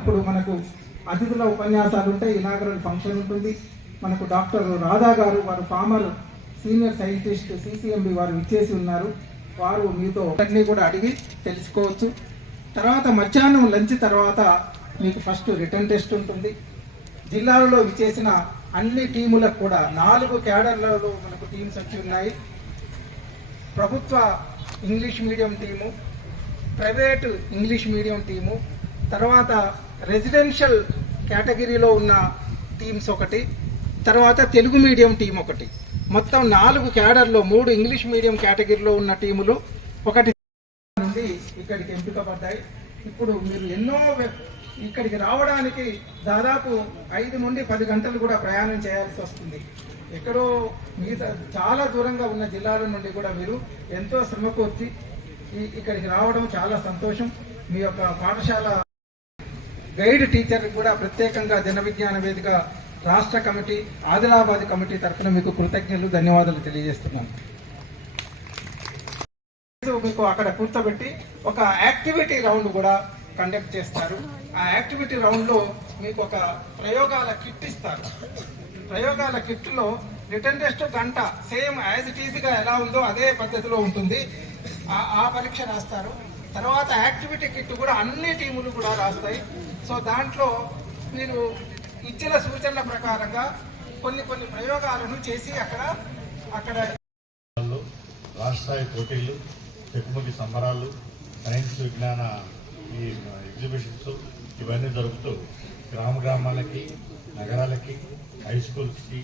ఇప్పుడు మనకు అతిథుల ఉపన్యాసాలు ఉంటాయి, ఇనాగరల్ ఫంక్షన్ ఉంటుంది. మనకు డాక్టర్ రాధా గారు, వారు ఫార్మర్ సీనియర్ సైంటిస్ట్ సిసిఎంబి వారు ఇచ్చేసి ఉన్నారు. వారు మీతో అన్నీ కూడా అడిగి తెలుసుకోవచ్చు. తర్వాత మధ్యాహ్నం లంచ్ తర్వాత మీకు ఫస్ట్ రిటర్న్ టెస్ట్ ఉంటుంది. జిల్లాలలో విచ్చేసిన అన్ని టీములకు కూడా 4 క్యాడర్లలో మనకు టీమ్స్ వచ్చి ఉన్నాయి. ప్రభుత్వ English medium team, private English medium team, తర్వాత రెసిడెన్షియల్ కేటగిరీలో ఉన్న టీమ్స్ ఒకటి, తర్వాత తెలుగు మీడియం టీం ఒకటి. మొత్తం 4 క్యాడర్లో 3 ఇంగ్లీష్ మీడియం కేటగిరీలో ఉన్న టీములు ఒకటి నుండి ఇక్కడికి ఎంపిక పడ్డాయి. ఇప్పుడు మీరు ఇక్కడికి రావడానికి దాదాపు 5 నుండి 10 గంటలు కూడా ప్రయాణం చేయాల్సి వస్తుంది. ఎక్కడో మిగతా చాలా దూరంగా ఉన్న జిల్లాల నుండి కూడా మీరు ఎంతో శ్రమకు వచ్చి ఇక్కడికి రావడం చాలా సంతోషం. మీ యొక్క పాఠశాల గైడ్ టీచర్ కూడా ప్రత్యేకంగా జన విజ్ఞాన వేదిక రాష్ట్ర కమిటీ, ఆదిలాబాద్ కమిటీ తరఫున మీకు కృతజ్ఞతలు, ధన్యవాదాలు తెలియజేస్తున్నాను. మీకు అక్కడ కూర్చోబెట్టి ఒక యాక్టివిటీ రౌండ్ కూడా కండక్ట్ చేస్తారు. ఆ యాక్టివిటీ రౌండ్లో మీకు ఒక ప్రయోగాల కిట్ ఇస్తారు. ప్రయోగాల కిట్లో రిటర్న్ టెస్ట్ గంట సేమ్ యాజ్ ఇట్ ఈజ్గా ఎలా ఉందో అదే పద్ధతిలో ఉంటుంది. ఆ పరీక్ష రాస్తారు. తర్వాత యాక్టివిటీ కిట్ కూడా అన్ని టీములు కూడా రాస్తాయి. సో దాంట్లో మీరు ఇచ్చిన సూచనల ప్రకారంగా కొన్ని ప్రయోగాలను చేసి అక్కడ రాష్ట్రస్థాయి పోటీలు, చెక్కుముగి సంబరాలు, సైన్స్ విజ్ఞాన ఈ ఎగ్జిబిషన్స్ ఇవన్నీ జరుపుతూ గ్రామాలకి, నగరాలకి, హై స్కూల్స్కి,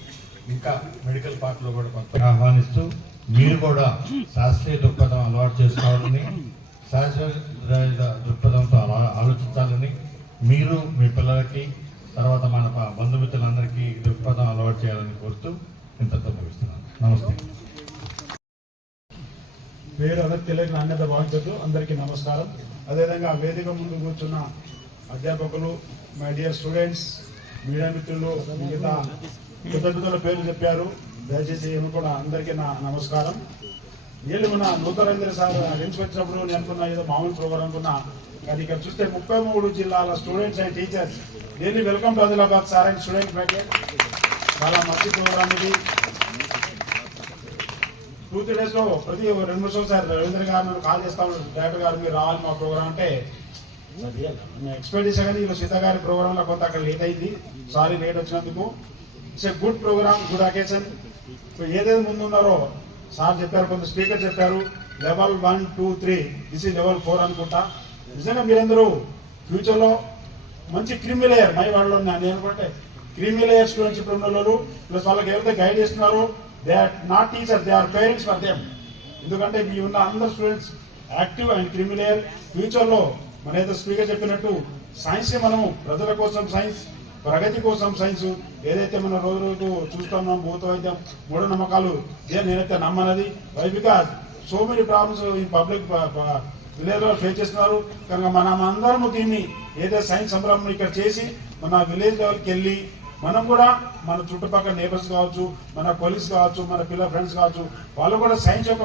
ఇంకా మెడికల్ పార్క్లో కూడా కొంత ఆహ్వానిస్తూ మీరు కూడా శాస్త్రీయ దృక్పథం అలవాటు చేసుకోవాలని, శాస్త్రీయ దృక్పథంతో ఆలోచించాలని, మీరు మీ పిల్లలకి, తర్వాత మన బంధుమిత్రులందరికీ దృక్పథం అలవాటు చేయాలని కోరుతూ ఇంతతో ముగిస్తున్నాను. నమస్తే. పేరు అనేది తెలియక నాణ్యత భావించద్దు. అందరికీ నమస్కారం. అదేవిధంగా వేదిక ముందు కూర్చున్న అధ్యాపకులు, మై డియర్ స్టూడెంట్స్, మీడియా మిత్రులు, మిగతా కృతజ్ఞతల పేర్లు చెప్పారు. దయచేసి ఏమి కూడా అందరికీ నా నమస్కారం. వీళ్ళు మన నూతనేంద్ర సార్ నుంచి వచ్చినప్పుడు నేను అనుకున్నా ఏదో మామూలు ప్రోగ్రాం అనుకున్నా, కానీ ఇక్కడ చూస్తే 33 జిల్లాల students and teachers really welcome to Adilabad sir and student meeting. చాలా మంచి ప్రోగ్రామ్ ఇది. 2-3 డేస్లో ప్రతి 2-3 రోజులు సార్ రవీంద్ర గారు కాల్ చేస్తాము, డైరెక్టర్ గారు మీరు రావాలి మా ప్రోగ్రామ్ అంటే నేను ఎక్స్పెక్ట్ చేసా. కానీ ఇలా సీత గారి ప్రోగ్రాంలో కొంత అక్కడ లేట్ అయింది. సారీ లేట్ వచ్చినందుకు. It's a good programme, good occasion. ఏదైతే ముందు ఉన్నారో సార్ చెప్పారు, కొంత స్పీకర్ చెప్పారు లెవెల్ 1, 2, 3, దిస్ ఇస్ లెవెల్ 4 అనుకుంటా. నిజంగా మీరందరూ ఫ్యూచర్లో మంచి క్రీమీ లేయర్, మై వాళ్ళు నేను అనుకుంటే క్రీమీ లేయర్ స్టూడెంట్స్ ఇప్పుడు ఉన్న వాళ్ళు, ప్లస్ వాళ్ళకి ఎవరైతే గైడ్ చేస్తున్నారో they are not teacher, they are parents for them. ఎందుకంటే మీ ఉన్న అందరు students active and creamy layer. ఫ్యూచర్లో మన ఏదో స్పీకర్ చెప్పినట్టు సైన్స్ మనము ప్రజల కోసం సైన్స్, ప్రగతి కోసం సైన్స్, ఏదైతే మనం రోజు చూస్తున్నాం భూత వైద్యం, మూఢనమ్మకాలు, నేనైతే నమ్మనది. Why because so many problems ఈ పబ్లిక్ విలేజ్లో ఫేస్ చేస్తున్నారు. కనుక మనం అందరము దీన్ని ఏదైతే సైన్స్ సంబరం ఇక్కడ చేసి మన విలేజ్ లెవెల్కి వెళ్ళి మనం కూడా మన చుట్టుపక్కల నేబర్స్ కావచ్చు, మన కొలీగ్స్ కావచ్చు, మన పిల్లల ఫ్రెండ్స్ కావచ్చు, వాళ్ళు కూడా సైన్స్ యొక్క